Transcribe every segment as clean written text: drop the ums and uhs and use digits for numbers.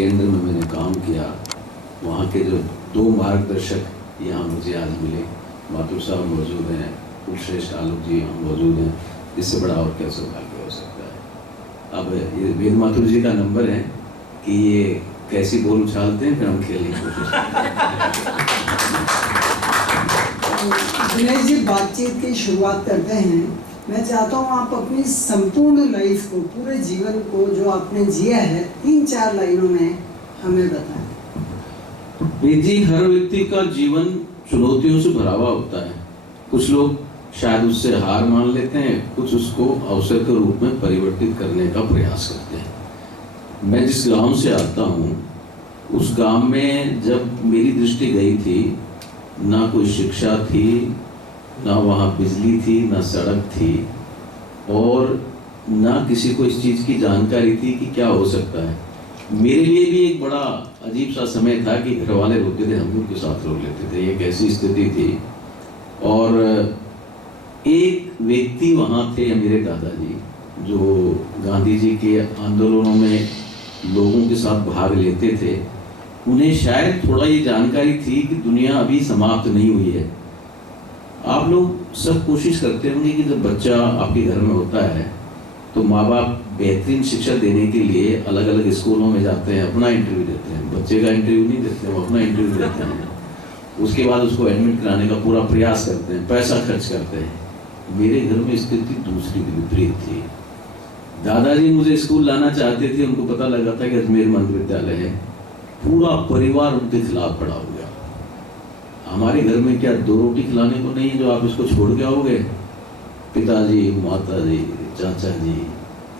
केंद्र में मैंने काम किया, वहाँ के जो 2 मार्गदर्शक यहाँ मुझे आज मिले, माथुर साहब मौजूद हैं, कुलश्रेष्ठ आलोक जी यहाँ मौजूद हैं, इससे बड़ा और क्या सौभाग्य हो सकता है। अब ये वेद माथुर जी का नंबर है कि ये कैसी बॉल उछालते हैं, फिर हम खेलने की कोशिश करते हैं। दिनेश जी, बातचीत की शुरुआत करते हैं। मैं चाहता हूँ आप अपनी संपूर्ण लाइफ को, पूरे जीवन को जो आपने जिया है, 3-4 लाइनों में हमें बताएं। जी, हर व्यक्ति का जीवन चुनौतियों से भरा हुआ होता है। कुछ लोग शायद उससे हार मान लेते हैं, कुछ उसको अवसर के रूप में परिवर्तित करने का प्रयास करते हैं। मैं जिस गांव से आता हूँ, उस गांव में जब मेरी दृष्टि गई थी, ना कोई शिक्षा थी, ना वहाँ बिजली थी, ना सड़क थी, और ना किसी को इस चीज़ की जानकारी थी कि क्या हो सकता है। मेरे लिए भी एक बड़ा अजीब सा समय था कि घर वाले रोते थे, हम भी उनके साथ रो लेते थे, एक ऐसी स्थिति थी। और एक व्यक्ति वहाँ थे, मेरे दादाजी, जो गांधी जी के आंदोलनों में लोगों के साथ भाग लेते थे। उन्हें शायद थोड़ा ये जानकारी थी कि दुनिया अभी समाप्त नहीं हुई है। आप लोग सब कोशिश करते होंगे कि जब बच्चा आपके घर में होता है तो माँ बाप बेहतरीन शिक्षा देने के लिए अलग अलग स्कूलों में जाते हैं, अपना इंटरव्यू देते हैं। बच्चे का इंटरव्यू नहीं देते, वो अपना इंटरव्यू देते हैं। उसके बाद उसको एडमिट कराने का पूरा प्रयास करते हैं, पैसा खर्च करते हैं। मेरे घर में स्थिति दूसरी विपरीत थी। दादाजी मुझे स्कूल लाना चाहते थे, उनको पता लगा था कि अजमेर मंत्र विद्यालय है, पूरा परिवार उनके खिलाफ खड़ा हो गया। हमारे घर में क्या 2 रोटी खिलाने को नहीं है जो आप इसको छोड़ के आओगे? पिताजी, माताजी, चाचा जी,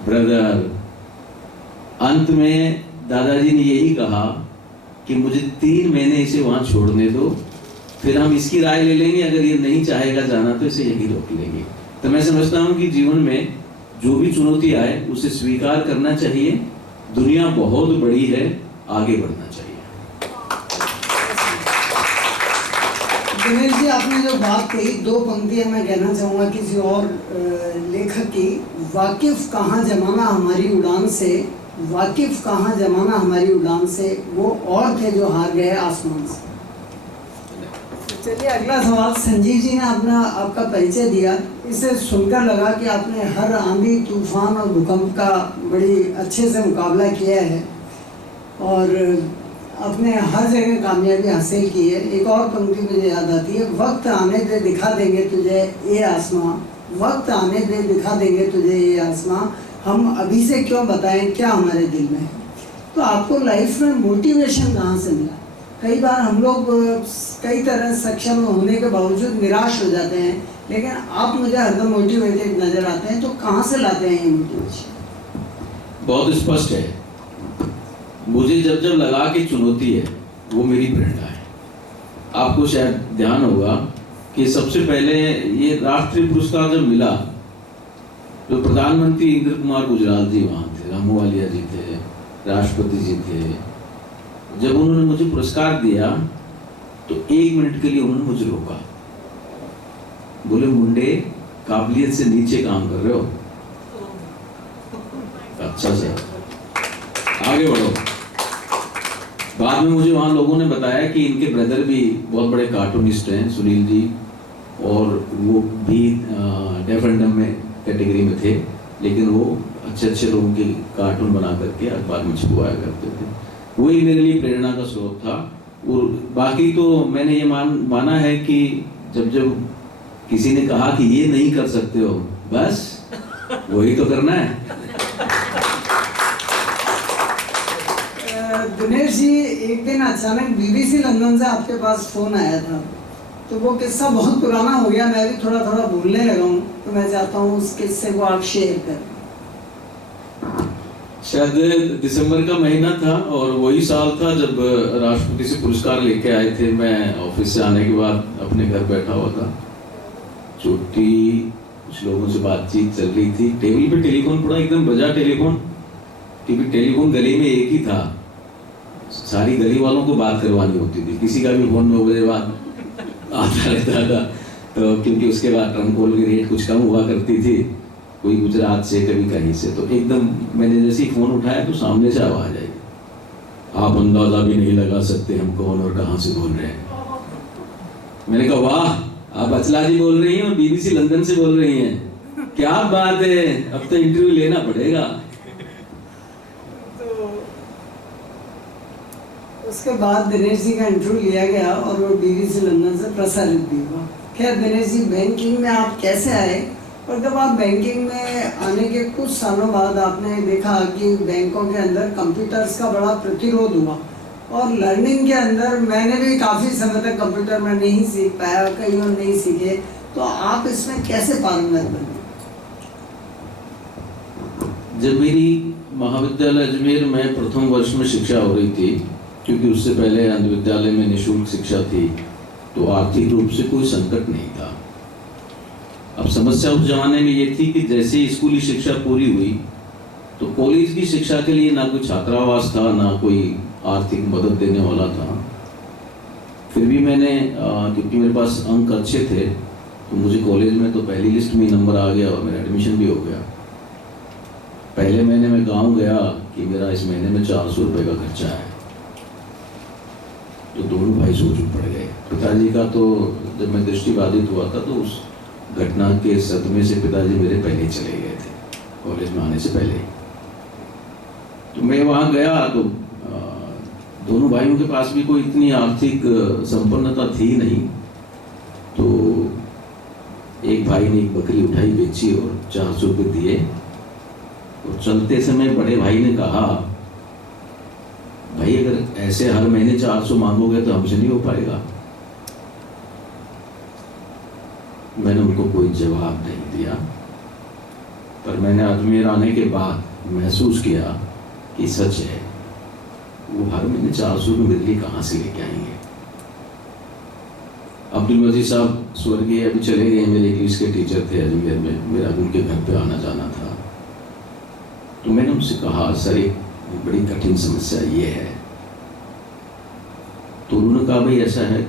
ब्रदर। अंत में दादाजी ने यही कहा कि मुझे 3 महीने इसे वहां छोड़ने दो, फिर हम इसकी राय ले लेंगे, अगर ये नहीं चाहेगा जाना तो इसे यही रोक लेंगे। तो मैं समझता हूँ कि जीवन में जो भी चुनौती आए उसे स्वीकार करना चाहिए। दुनिया बहुत बड़ी है, आगे बढ़ना चाहिए। दिनेश जी, आपने जो बात कही, 2 पंक्तियां मैं कहना चाहूँगा किसी और लेखक की। वाकिफ कहाँ जमाना हमारी उड़ान से, वाकिफ कहाँ जमाना हमारी उड़ान से, वो और थे जो हार गए आसमान से। चलिए, अगला सवाल। संजीव जी ने आपका परिचय दिया, इसे सुनकर लगा कि आपने हर आंधी, तूफान और भूकंप का बड़ी अच्छे से मुकाबला किया है और अपने हर जगह कामयाबी हासिल की है। एक और पंक्ति मुझे याद आती है, वक्त आने दे दिखा देंगे तुझे ये आसमां, वक्त आने दे दिखा देंगे तुझे ये आसमां, हम अभी से क्यों बताएं क्या हमारे दिल में है। तो आपको लाइफ में मोटिवेशन कहाँ से मिला? कई बार हम लोग कई तरह सक्षम होने के बावजूद निराश हो जाते हैं, लेकिन आप मुझे हरदम मोटिवेटेड नजर आते हैं। तो कहाँ से लाते हैं ये मोटिवेशन? बहुत स्पष्ट है। मुझे जब जब लगा कि चुनौती है, वो मेरी प्रेरणा है। आपको शायद ध्यान होगा कि सबसे पहले ये राष्ट्रीय पुरस्कार जब मिला, तो प्रधानमंत्री इंद्र कुमार गुजराल जी वहाँ थे, रामूवालिया जी थे, राष्ट्रपति जी थे। जब उन्होंने मुझे पुरस्कार दिया तो 1 मिनट के लिए उन्होंने मुझे रोका, बोले, मुंडे, काबिलियत से नीचे काम कर रहे हो, अच्छा से आगे बढ़ो। बाद में मुझे वहाँ लोगों ने बताया कि इनके ब्रदर भी बहुत बड़े कार्टूनिस्ट हैं, सुनील जी, और वो भी डेफ एंड डम में कैटेगरी में थे, लेकिन वो अच्छे अच्छे लोगों के कार्टून बना करके अखबार में छपवाया करते थे। वही मेरे लिए प्रेरणा का स्रोत था। और बाकी तो मैंने ये माना है कि जब जब किसी ने कहा कि ये नहीं कर सकते हो, बस वही तो करना है। दिनेश जी, एक दिन अचानक बीबीसी लंदन से आपके पास फोन आया था, तो वो किस्सा बहुत पुराना हो गया, मैं भी थोड़ा थोड़ा भूलने लगा हूँ, तो मैं चाहता हूँ उस किस्से को आप शेयर करें। शायद दिसंबर का महीना था और वही साल था जब राष्ट्रपति से पुरस्कार लेके आए थे। मैं ऑफिस से आने के बाद अपने घर बैठा हुआ था, छुट्टी, कुछ लोगों से बातचीत चल रही थी, टेबल पे टेलीफोन पड़ा, एकदम बजा टेलीफोन, क्योंकि टेलीफोन गली में एक ही था, सारी गली वालों को बात करवानी होती थी, किसी का भी फोन 9 बजे बाद आता रहता था। तो क्योंकि उसके बाद ट्रंक कॉल की रेट कुछ कम हुआ करती थी, कोई गुजरात से, कभी कहीं से, तो एकदम मैंने जैसे ही फोन उठाया तो सामने से आवाज आई, आप अंदाजा भी नहीं लगा सकते हम कौन और कहां से बोल रहे हैं। मैंने कहा वाह, आप अचला जी बोल रही हैं और BBC लंदन से बोल रही हैं, क्या बात है, अब तो इंटरव्यू लेना पड़ेगा। तो उसके बाद दिनेश जी का इंटरव्यू लिया गया और वो BBC लंदन से प्रसारित भी हुआ। खैर दिनेश जी, बैंकिंग में आप कैसे आए, और जब आप बैंकिंग में आने के कुछ सालों बाद आपने देखा कि बैंकों के अंदर कंप्यूटर्स का बड़ा प्रतिरोध हुआ, और लर्निंग के अंदर मैंने भी काफ़ी समय तक कंप्यूटर में नहीं सीख पाया, कई और नहीं सीखे, तो आप इसमें कैसे पारंगत बने? जब मेरी महाविद्यालय अजमेर में प्रथम वर्ष में शिक्षा हो रही थी, क्योंकि उससे पहले अंध विद्यालय में निःशुल्क शिक्षा थी, तो आर्थिक रूप से कोई संकट नहीं था। अब समस्या उस जमाने में ये थी कि जैसे ही स्कूली शिक्षा पूरी हुई तो कॉलेज की शिक्षा के लिए ना कोई छात्रावास था, ना कोई आर्थिक मदद देने वाला था। फिर भी मैंने क्योंकि मेरे पास अंक अच्छे थे तो मुझे कॉलेज में तो पहली लिस्ट में नंबर आ गया और मेरा एडमिशन भी हो गया। पहले महीने में गांव गया कि मेरा इस महीने में 400 रुपये का खर्चा है, तो दोनों भाई सोच पड़ गए। पिताजी का तो जब मैं दृष्टिबाधित हुआ था तो उस घटना के सदमे से पिताजी मेरे पहले ही चले गए थे, कॉलेज में आने से पहले ही। तो मैं वहाँ गया तो दोनों भाइयों के पास भी कोई इतनी आर्थिक संपन्नता थी नहीं, तो एक भाई ने एक बकरी उठाई, बेची और 400 रुपये दिए। और चलते समय बड़े भाई ने कहा, भाई अगर ऐसे हर महीने 400 मांगोगे तो हमसे नहीं हो पाएगा। मैंने उनको कोई जवाब नहीं दिया, पर मैंने अजमेर आने के बाद महसूस किया कि सच है, वो हर महीने 400 रुपये मेरे लिए कहाँ से लेके आएंगे। अब्दुल मजीद साहब स्वर्गीय अभी चले गए, मेरे इंग्लिश के टीचर थे अजमेर में, मेरा उनके घर पे आना जाना था। तो मैंने उनसे कहा, सर एक बड़ी कठिन समस्या ये है। तो उन्होंने कहा, भाई ऐसा है,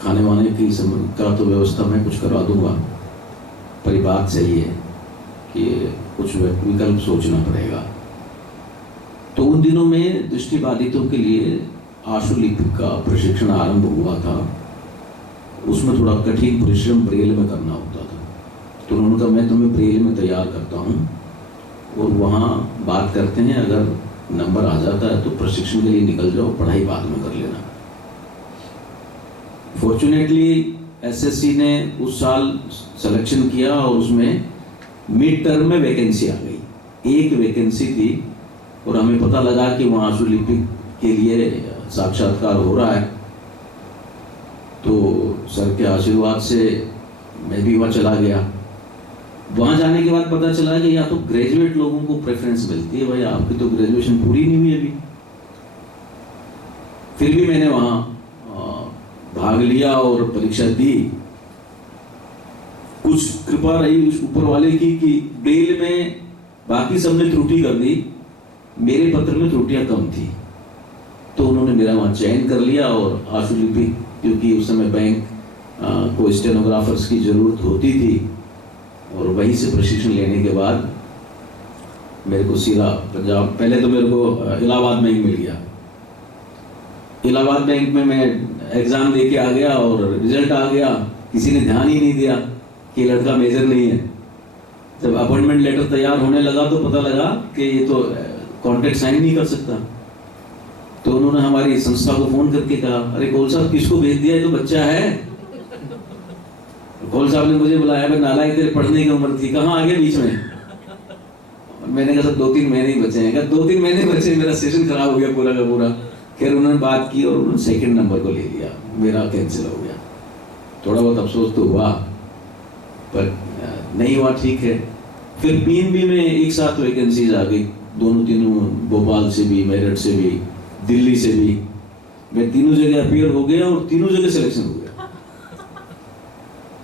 खाने वाने की का तो व्यवस्था मैं कुछ करवा दूंगा, पर ये बात सही है कि कुछ विकल्प सोचना पड़ेगा। तो उन दिनों में दृष्टिबाधितों के लिए आशुलिपि का प्रशिक्षण आरंभ हुआ था, उसमें थोड़ा कठिन परिश्रम ब्रेल में करना होता था। तो उन्होंने कहा, मैं तुम्हें ब्रेल में तैयार करता हूँ और वहाँ बात करते हैं, अगर नंबर आ जाता है तो प्रशिक्षण के लिए निकल जाओ, पढ़ाई बाद में कर लेना। फॉर्चुनेटली SSC ने उस साल सिलेक्शन किया और उसमें मिड टर्म में वैकेंसी आ गई, एक वैकेंसी थी, और हमें पता लगा कि वहाँ आशुलिपि के लिए साक्षात्कार हो रहा है। तो सर के आशीर्वाद से मैं भी वहाँ चला गया। वहाँ जाने के बाद पता चला कि या तो ग्रेजुएट लोगों को प्रेफरेंस मिलती है, भाई आपकी तो ग्रेजुएशन पूरी नहीं हुई अभी। फिर भी मैंने वहाँ भाग लिया और परीक्षा दी। कुछ कृपा रही उस ऊपर वाले की कि ब्रेल में बाकी सबने त्रुटि कर दी, मेरे पत्र में त्रुटियां कम थी, तो उन्होंने मेरा वहाँ चयन कर लिया। और आशुलिपि, क्योंकि उस समय बैंक को स्टेनोग्राफर्स की जरूरत होती थी, और वहीं से प्रशिक्षण लेने के बाद मेरे को सीधा पंजाब, पहले तो मेरे को इलाहाबाद बैंक मिल गया। इलाहाबाद बैंक में मैं एग्जाम दे के आ गया और रिजल्ट आ गया। किसी ने ध्यान ही नहीं दिया कि लड़का मेजर नहीं है। जब अपॉइंटमेंट लेटर तैयार होने लगा तो पता लगा कि ये तो कॉन्ट्रैक्ट साइन नहीं कर सकता। तो उन्होंने हमारी संस्था को फोन करके कहा, अरे कौल साहब किसको भेज दिया, ये तो बच्चा है। कौल साहब ने मुझे बुलाया, मैं नालायक, तेरे पढ़ने की उम्र थी, कहाँ आगे बीच में। मैंने कहा, सर 2-3 महीने ही बचे हैं। कहा 2-3 महीने बचे, मेरा सेशन खराब हो गया पूरा का पूरा। फिर उन्होंने बात की और उन्होंने सेकंड नंबर को ले लिया, मेरा कैंसिल हो गया। थोड़ा बहुत अफसोस तो हुआ, पर नहीं हुआ, ठीक है। फिर PNB में एक साथ वैकेंसीज आ गई, दोनों तीनों, भोपाल से भी, मेरठ से भी, दिल्ली से भी। मैं तीनों जगह अपीयर हो गया और तीनों जगह सिलेक्शन हो गया।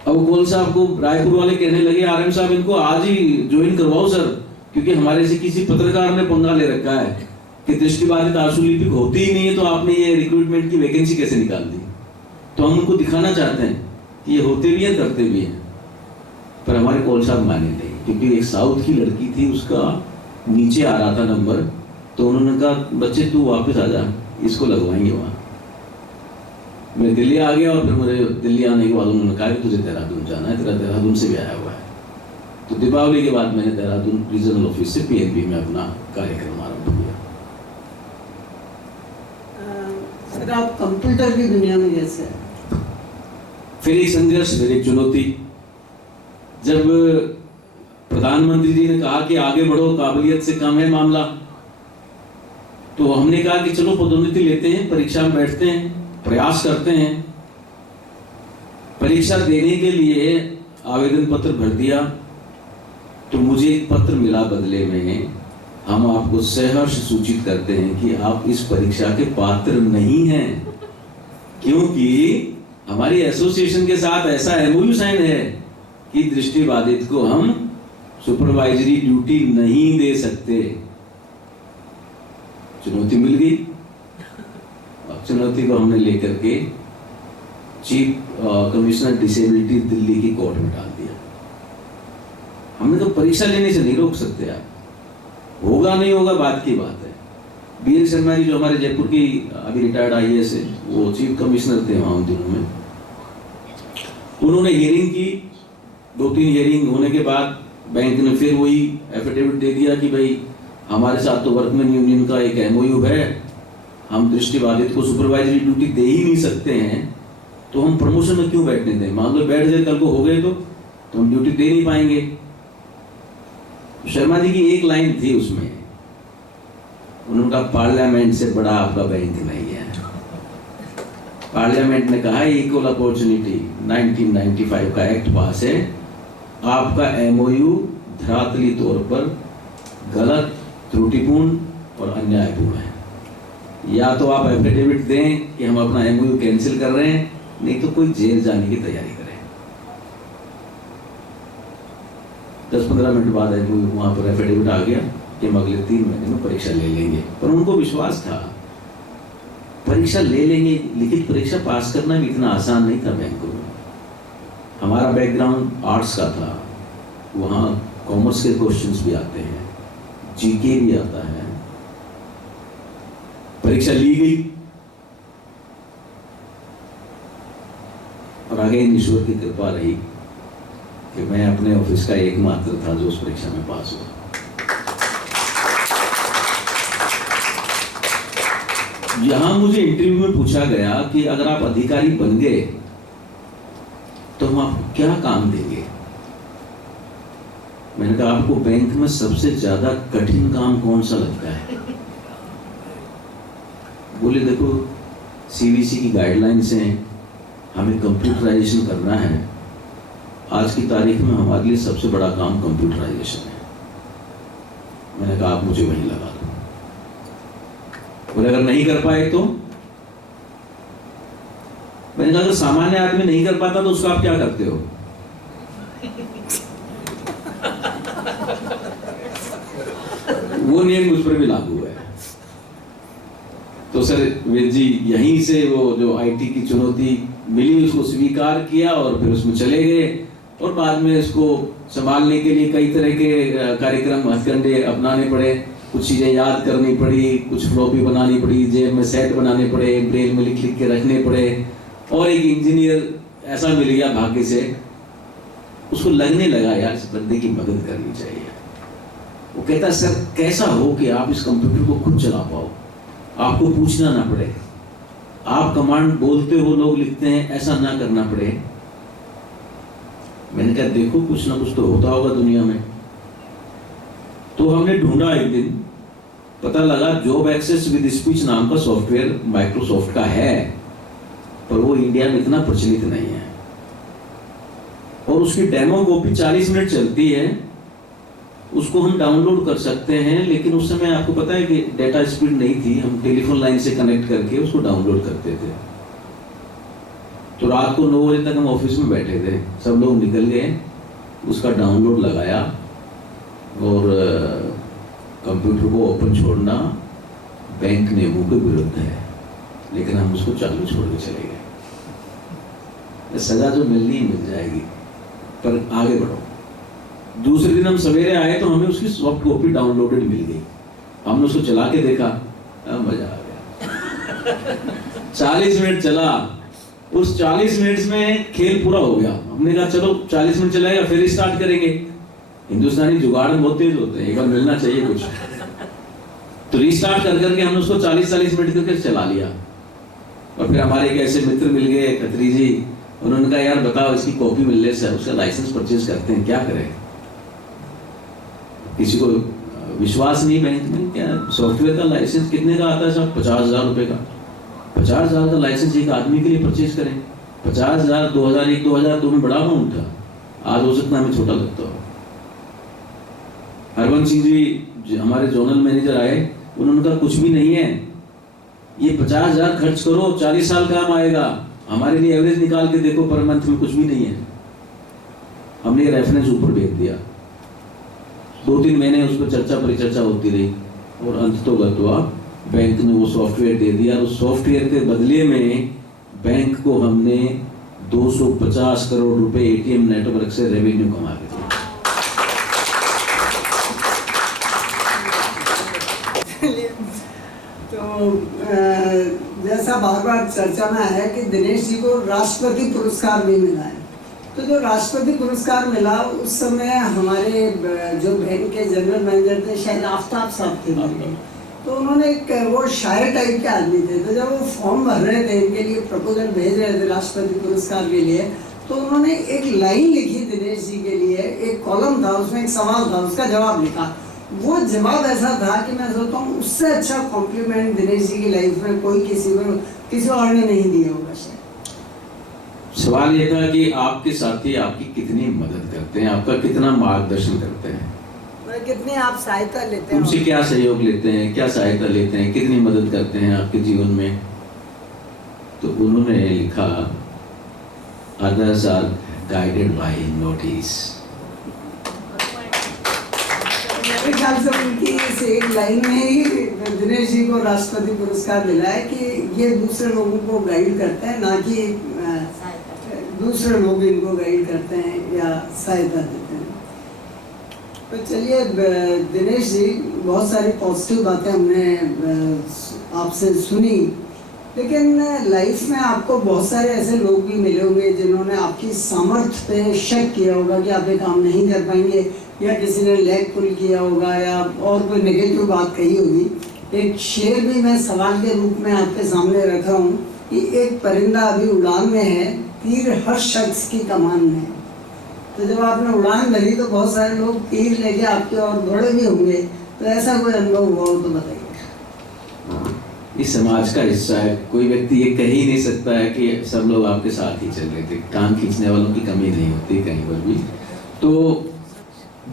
अब कौल साहब को रायपुर वाले कहने लगे, RM साहब इनको आज ही ज्वाइन करवाओ सर, क्योंकि हमारे से किसी पत्रकार ने पंगा ले रखा है कि दृष्टिबाधित आशुलिपिक होती ही नहीं है, तो आपने ये रिक्रूटमेंट की वैकेंसी कैसे निकाल दी। तो हम उनको दिखाना चाहते हैं कि ये होते भी हैं, करते भी हैं। पर हमारे कौल साहब माने नहीं, क्योंकि एक साउथ की लड़की थी, उसका नीचे आ रहा था नंबर, तो उन्होंने कहा बच्चे तू वापस आ जा, इसको लगवाएंगे वहाँ। मैं दिल्ली आ गया और फिर मुझे दिल्ली आने के बाद उन्होंने कहा कि तुझे देहरादून जाना है, तेरा देहरादून से भी आया हुआ है। तो दीपावली के बाद मैंने देहरादून रीजनल ऑफिस से पीएनबी में अपना कार्यक्रम आरंभ किया। सर आप कंप्यूटर की दुनिया में कैसे हैं? फिर एक संघर्ष, फिर एक चुनौती। जब प्रधानमंत्री जी ने कहा कि आगे बढ़ो, काबिलियत से कम है मामला, तो हमने कहा कि चलो पदोन्नति लेते हैं, परीक्षा में बैठते हैं, प्रयास करते हैं। परीक्षा देने के लिए आवेदन पत्र भर दिया तो मुझे एक पत्र मिला बदले में, हम आपको सहर्ष सूचित करते हैं कि आप इस परीक्षा के पात्र नहीं हैं, क्योंकि हमारी एसोसिएशन के साथ ऐसा एमओयू साइन है कि दृष्टिबाधित को हम सुपरवाइजरी ड्यूटी नहीं दे सकते। चुनौती मिल गई। अब चुनौती को हमने लेकर के चीफ कमिश्नर डिसेबिलिटी दिल्ली की कोर्ट में डाल दिया। हमने तो परीक्षा लेने से नहीं रोक सकते आप, होगा नहीं होगा बात की बात है। बीएल शर्मा जी जो हमारे जयपुर की अभी रिटायर्ड आईएएस है, वो चीफ कमिश्नर थे वहाँ उन दिनों में, उन्होंने हियरिंग की। 2-3 हियरिंग होने के बाद बैंक ने फिर वही एफिडेविट दे दिया कि भाई हमारे साथ तो वर्कमैन यूनियन का एक एमओयू है, हम दृष्टिबाधित को सुपरवाइजरी ड्यूटी दे ही नहीं सकते हैं, तो हम प्रमोशन में क्यों बैठने दें। मान लो बैठ गए, कल को हो गए तो हम ड्यूटी दे नहीं पाएंगे। शर्मा जी की एक लाइन थी उसमें, उन्होंने कहा पार्लियामेंट से बड़ा आपका बैंक नहीं है। पार्लियामेंट ने कहा इक्वल अपॉर्चुनिटी 1995 का एक्ट पास है, आपका एमओयू धरातली तौर पर गलत, त्रुटिपूर्ण और अन्यायपूर्ण है। या तो आप एफिडेविट दें कि हम अपना एमओयू कैंसिल कर रहे हैं, नहीं तो कोई जेल जाने की तैयारी करें। 10-15 मिनट बाद एमओयू वहां पर एफिडेविट आ गया कि हम अगले 3 महीने में परीक्षा ले लेंगे। पर उनको विश्वास था परीक्षा ले लेंगे, लिखित परीक्षा पास करना भी इतना आसान नहीं था बैंकों में। हमारा बैकग्राउंड आर्ट्स का था, वहाँ कॉमर्स के क्वेश्चंस भी आते हैं, जीके भी आता है। परीक्षा ली गई और आगे ईश्वर की कृपा रही कि मैं अपने ऑफिस का एकमात्र था जो उस परीक्षा में पास हुआ। यहां मुझे इंटरव्यू में पूछा गया कि अगर आप अधिकारी बन गए तो हम आपको क्या काम देंगे। मैंने कहा आपको बैंक में सबसे ज्यादा कठिन काम कौन सा लगता है। बोले देखो सीवीसी की गाइडलाइंस हैं, हमें कंप्यूटराइजेशन करना है। आज की तारीख में हमारे लिए सबसे बड़ा काम कंप्यूटराइजेशन है। मैंने कहा आप मुझे वहीं लगा दो। बोले अगर नहीं कर पाए तो। मैंने कहा अगर सामान्य आदमी नहीं कर पाता तो उसको आप क्या करते हो। वो नियम मुझ पर भी लागू है। तो सर वेद जी यहीं से वो जो आईटी की चुनौती मिली उसको स्वीकार किया और फिर उसमें चले गए और बाद में इसको संभालने के लिए कई तरह के कार्यक्रम हथकंडे अपनाने पड़े। कुछ चीजें याद करनी पड़ी, कुछ फ्लॉपी बनानी पड़ी, जेब में सेट बनाने पड़े, ब्रेल में लिख के रखने पड़े। और एक इंजीनियर ऐसा मिल गया भाग्य से, उसको लगने लगा यार इस बंदे की मदद करनी चाहिए। वो कहता सर कैसा हो कि आप इस कंप्यूटर को खुद चला पाओ, आपको पूछना ना पड़े, आप कमांड बोलते हो लोग लिखते हैं, ऐसा ना करना पड़े। मैंने कहा देखो कुछ ना कुछ तो होता होगा दुनिया में। तो हमने ढूंढा, एक दिन पता लगा जॉब एक्सेस विद स्पीच नाम का सॉफ्टवेयर माइक्रोसॉफ्ट का है, पर वो इंडिया में इतना प्रचलित नहीं है। और उसकी डेमो कॉपी 40 मिनट चलती है, उसको हम डाउनलोड कर सकते हैं। लेकिन उस समय आपको पता है कि डेटा स्पीड नहीं थी, हम टेलीफोन लाइन से कनेक्ट करके उसको डाउनलोड करते थे। तो रात को 9 बजे तक हम ऑफिस में बैठे थे, सब लोग निकल गए, उसका डाउनलोड लगाया और कंप्यूटर को ओपन छोड़ना बैंक नियमों के विरुद्ध है, लेकिन हम उसको चालू छोड़ के चले गए। सजा जो मिलनी मिल जाएगी, पर आगे बढ़ो। दूसरे दिन हम सवेरे आए तो हमें उसकी सॉफ्ट कॉपी डाउनलोडेड मिल गई। हमने उसको चला के देखा, मजा आ गया। 40 मिनट चला, उस 40 मिनट में खेल पूरा हो गया। हमने कहा चलो 40 मिनट चलाएगा फिर स्टार्ट करेंगे। हिंदुस्तानी जुगाड़ में बहुत तेज होते हैं, एक बार मिलना चाहिए कुछ। तो रीस्टार्ट कर करके हमने उसको 40 मिनट करके चला लिया। और फिर हमारे एक ऐसे मित्र मिल गए, खत्री जी, उन्होंने कहा यार बताओ इसकी कॉपी मिलने से उसका लाइसेंस परचेज करते हैं, क्या करें? किसी को विश्वास नहीं बैंक में, क्या सॉफ्टवेयर का लाइसेंस कितने का आता है साहब? 50,000 रुपए का। 50,000 का लाइसेंस एक आदमी के लिए परचेज करें? 50,000 2001 2002 में बड़ा अमाउंट था, आज हो सकता है हमें छोटा लगता हो। हरवंश सिंह जी हमारे जोनल मैनेजर आए, उन्होंने कहा कुछ भी नहीं है, ये 50,000 खर्च करो, 40 साल काम आएगा। हमारे लिए एवरेज निकाल के देखो, पर मंथ में कुछ भी नहीं है। हमने रेफरेंस ऊपर भेज दिया। 2-3 महीने उस पर चर्चा परिचर्चा होती रही और अंत तो गत्वा बैंक ने वो सॉफ्टवेयर दे दिया। उस सॉफ्टवेयर के बदले में बैंक को हमने 250 करोड़ रुपए एटीएम नेटवर्क से रेवेन्यू कमा के दिया। तो जैसा बार बार चर्चा में आया कि दिनेश जी को राष्ट्रपति पुरस्कार भी मिला है, तो जो राष्ट्रपति पुरस्कार मिला उस समय हमारे जो बैंक के जनरल मैनेजर थे, शायद आफ्ताब साहब थे, तो उन्होंने एक वो शायर टाइप के आदमी थे, तो जब वो फॉर्म भर रहे थे, इनके लिए प्रपोजल भेज रहे थे राष्ट्रपति पुरस्कार के लिए, तो उन्होंने एक लाइन लिखी दिनेश जी के लिए, एक कॉलम था उसमें, एक सवाल था, उसका जवाब लिखा। वो जवाब ऐसा था कि मैं सोचता हूँ उससे अच्छा कॉम्प्लीमेंट दिनेश जी की लाइफ में कोई किसी और ने नहीं दिया होगा शायद। सवाल ये था कि आपके साथी आपकी कितनी मदद करते हैं, आपका कितना मार्गदर्शन करते हैं, कितनी आप सहायता लेते हैं, उनसे क्या सहयोग लेते हैं, क्या सहायता लेते हैं, कितनी मदद करते हैं आपके जीवन में। तो उन्होंने लिखा, others are guided by notice. मेरे ख्याल से उनकी इस एक लाइन में ही दिनेश जी को राष्ट्रपति पुरस्कार मिला है कि ये दूसरे लोगों को गाइड करते हैं, ना कि दूसरे लोग इनको गाइड करते हैं या सहायता देते हैं। तो चलिए दिनेश जी, बहुत सारी पॉजिटिव बातें हमने आपसे सुनी, लेकिन लाइफ में आपको बहुत सारे ऐसे लोग भी मिले होंगे जिन्होंने आपकी सामर्थ्य पे शक किया होगा कि आप ये काम नहीं कर पाएंगे, या किसी ने लेग पुल किया होगा या और कोई नेगेटिव बात कही होगी। एक शेर भी मैं सवाल के रूप में आपके सामने रखा हूँ कि एक परिंदा अभी उड़ान में है, तीर हर शख्स की कमान में है। तो जब आपने उड़ान भरी तो बहुत सारे लोग तीर लेके आपके और दौड़े भी होंगे, तो ऐसा कोई अनुभव हुआ हो तो बताइए। इस समाज का हिस्सा है, कोई व्यक्ति ये कह ही नहीं सकता है कि सब लोग आपके साथ ही चल रहे थे। कान खींचने वालों की कमी नहीं होती कहीं पर भी। तो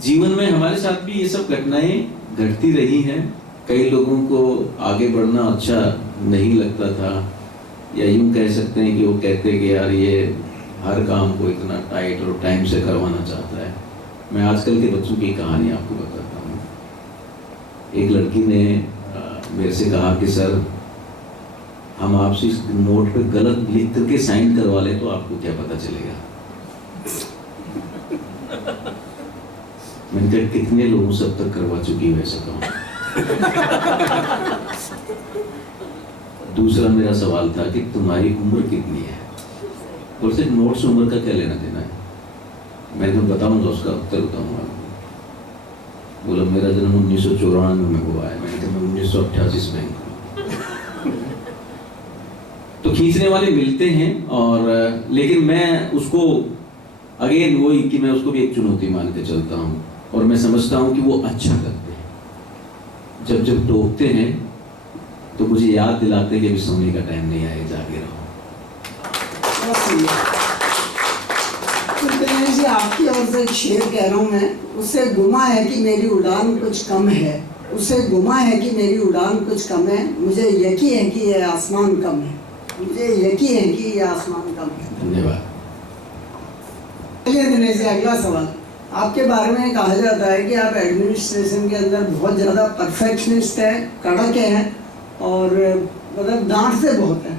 जीवन में हमारे साथ भी ये सब घटनाएं घटती रही हैं। कई लोगों को आगे बढ़ना अच्छा नहीं लगता था, या यूं कह सकते हैं कि वो कहते कि यार ये हर काम को इतना टाइट और टाइम से करवाना चाहता है। मैं आजकल के बच्चों की कहानी आपको बताता हूँ। एक लड़की ने मेरे से कहा कि सर हम आपसे इस नोट पे गलत लिख करके साइन करवा ले तो आपको क्या पता चलेगा। मैंने कहा कितने लोगों से अब तक करवा चुकी है ऐसा काम। दूसरा मेरा सवाल था कि तुम्हारी उम्र कितनी है, और सिर्फ नोट से उम्र का क्या लेना देना है। मैं तो बताऊंगा, उसका उत्तर बताऊंगा। बोला मेरा जन्म 1994 में हुआ है। मैंने कहा 1988 में। तो खींचने वाले मिलते हैं, और लेकिन मैं उसको अगेन वही कि मैं उसको भी एक चुनौती मान के चलता हूँ, और मैं समझता हूँ कि वो अच्छा करते हैं। जब जब टोकते हैं तो मुझे याद दिलाते कि अभी सोने का टाइम नहीं आया, जागे रहो। जी आपकी ओर से एक शेर कह रहा हूँ मैं, उससे गुमा है कि मेरी उड़ान कुछ कम है, उससे गुमा है कि मेरी उड़ान कुछ कम है, मुझे यकीन है कि ये आसमान कम है, मुझे यकीन है कि ये आसमान कम है। धन्यवाद। चलिए दिनेश जी, अगला सवाल। आपके बारे में कहा जाता है कि आप एडमिनिस्ट्रेशन के अंदर बहुत ज़्यादा परफेक्शनिस्ट है, कड़क है, और मतलब डांटते बहुत है।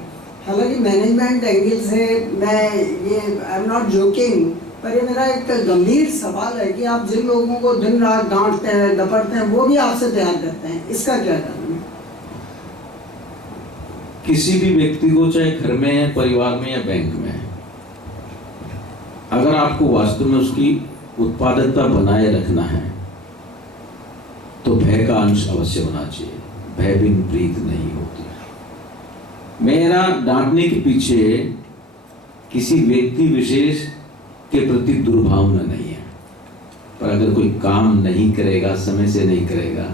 हालांकि मैनेजमेंट एंगल से मैं ये आई एम नॉट जोकिंग, पर ये मेरा एक गंभीर सवाल है कि आप जिन लोगों को दिन रात डांटते हैं, डपटते हैं, वो भी आपसे प्यार करते हैं, इसका क्या कारण है? किसी भी व्यक्ति को, चाहे घर में है, परिवार में या बैंक में है, अगर आपको वास्तव में उसकी उत्पादकता बनाए रखना है तो भय का अंश अवश्य होना चाहिए। भय बिन प्रीत नहीं होती। मेरा डांटने के पीछे किसी व्यक्ति विशेष के प्रति दुर्भावना नहीं है, पर अगर कोई काम नहीं करेगा, समय से नहीं करेगा,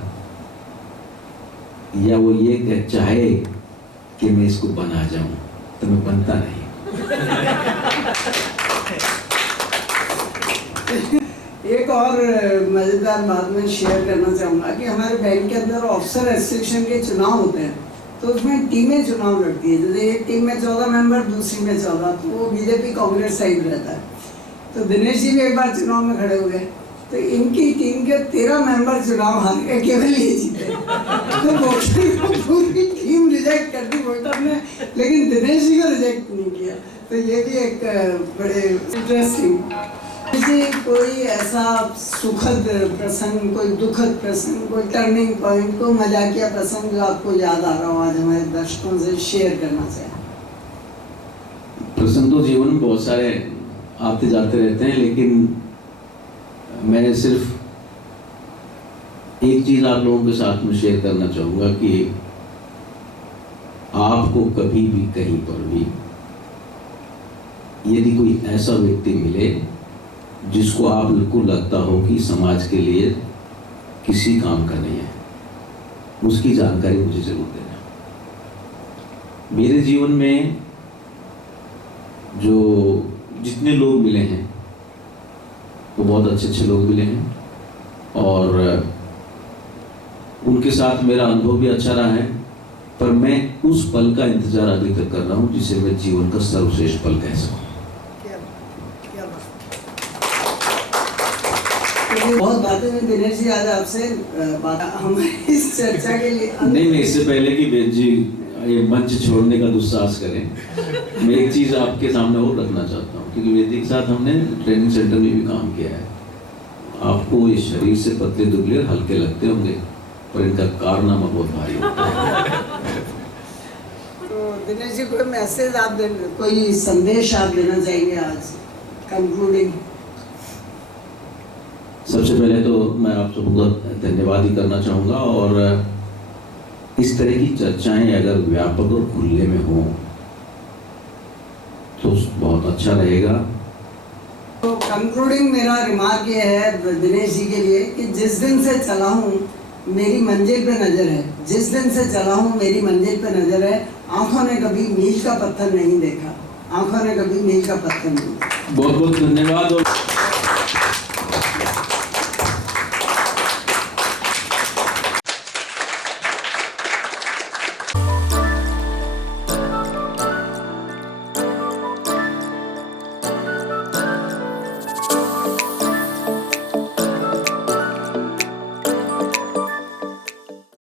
या वो ये चाहे कि मैं इसको बना जाऊं, तो मैं बनता नहीं। एक और मजेदार बात मैं शेयर करना चाहूँगा कि हमारे बैंक के अंदर ऑफिसर एसोसिएशन के चुनाव होते हैं, तो उसमें टीमें चुनाव लड़ती है। जैसे एक टीम में 14 मेंबर, दूसरी में 14, तो वो बीजेपी कांग्रेस साइड रहता है। तो दिनेश जी भी एक बार चुनाव में खड़े हुए, तो इनकी टीम के 13 मेंबर चुनाव हार गए, केवल ये जीते। तो वोटर को पूरी टीम रिजेक्ट कर दी वोटर ने, लेकिन दिनेश जी को रिजेक्ट नहीं किया। तो ये भी एक बड़े इंटरेस्टिंग। किसी कोई ऐसा सुखद प्रसंग, कोई दुखद प्रसंग, कोई टर्निंग पॉइंट, कोई मजाकिया प्रसंग जो आपको याद आ रहा हो, आज हमारे दर्शकों से शेयर करना चाहें? प्रसंग तो जीवन में बहुत सारे आते जाते रहते हैं, लेकिन मैं सिर्फ एक चीज आप लोगों के साथ में शेयर करना चाहूँगा कि आपको कभी भी कहीं पर भी यदि कोई ऐसा व्यक्ति मिले जिसको आपको लगता हो कि समाज के लिए किसी काम का नहीं है, उसकी जानकारी मुझे जरूर देना। मेरे जीवन में जो जितने लोग मिले हैं वो बहुत अच्छे अच्छे लोग मिले हैं, और उनके साथ मेरा अनुभव भी अच्छा रहा है। पर मैं उस पल का इंतजार अभी तक कर रहा हूँ जिसे मैं जीवन का सर्वश्रेष्ठ पल कह सकूँ। बहुत बातें हैं दिनेश जी, आज आपसे हमारी इस चर्चा के लिए नहीं, इससे पहले कि वेद जी ये मंच छोड़ने का दुस्साहस करें, मैं एक चीज आपके सामने और रखना चाहता हूँ, क्योंकि वेदी के साथ हमने ट्रेनिंग सेंटर में भी काम किया है। आपको ये शरीर से पतले दुबले और हल्के लगते होंगे, पर इनका कारनामा बहुत भारी होता है। तो दिनेश जी, कोई मैसेज आप कोई संदेश आप देना चाहेंगे आज कंक्लूडिंग? सबसे पहले तो मैं आप सबको धन्यवाद ही करना चाहूँगा, और इस तरह की चर्चाएं अगर व्यापक और खुले में हो तो बहुत अच्छा रहेगा। तो कंक्लूडिंग मेरा रिमार्क ये है दिनेश जी के लिए कि जिस दिन से चला हूँ मेरी मंजिल पे नज़र है, जिस दिन से चला हूँ मेरी मंजिल पे नज़र है। आंखों ने कभी मील का पत्थर नहीं देखा, आंखों ने कभी मील का पत्थर नहीं देखा। बहुत बहुत धन्यवाद। और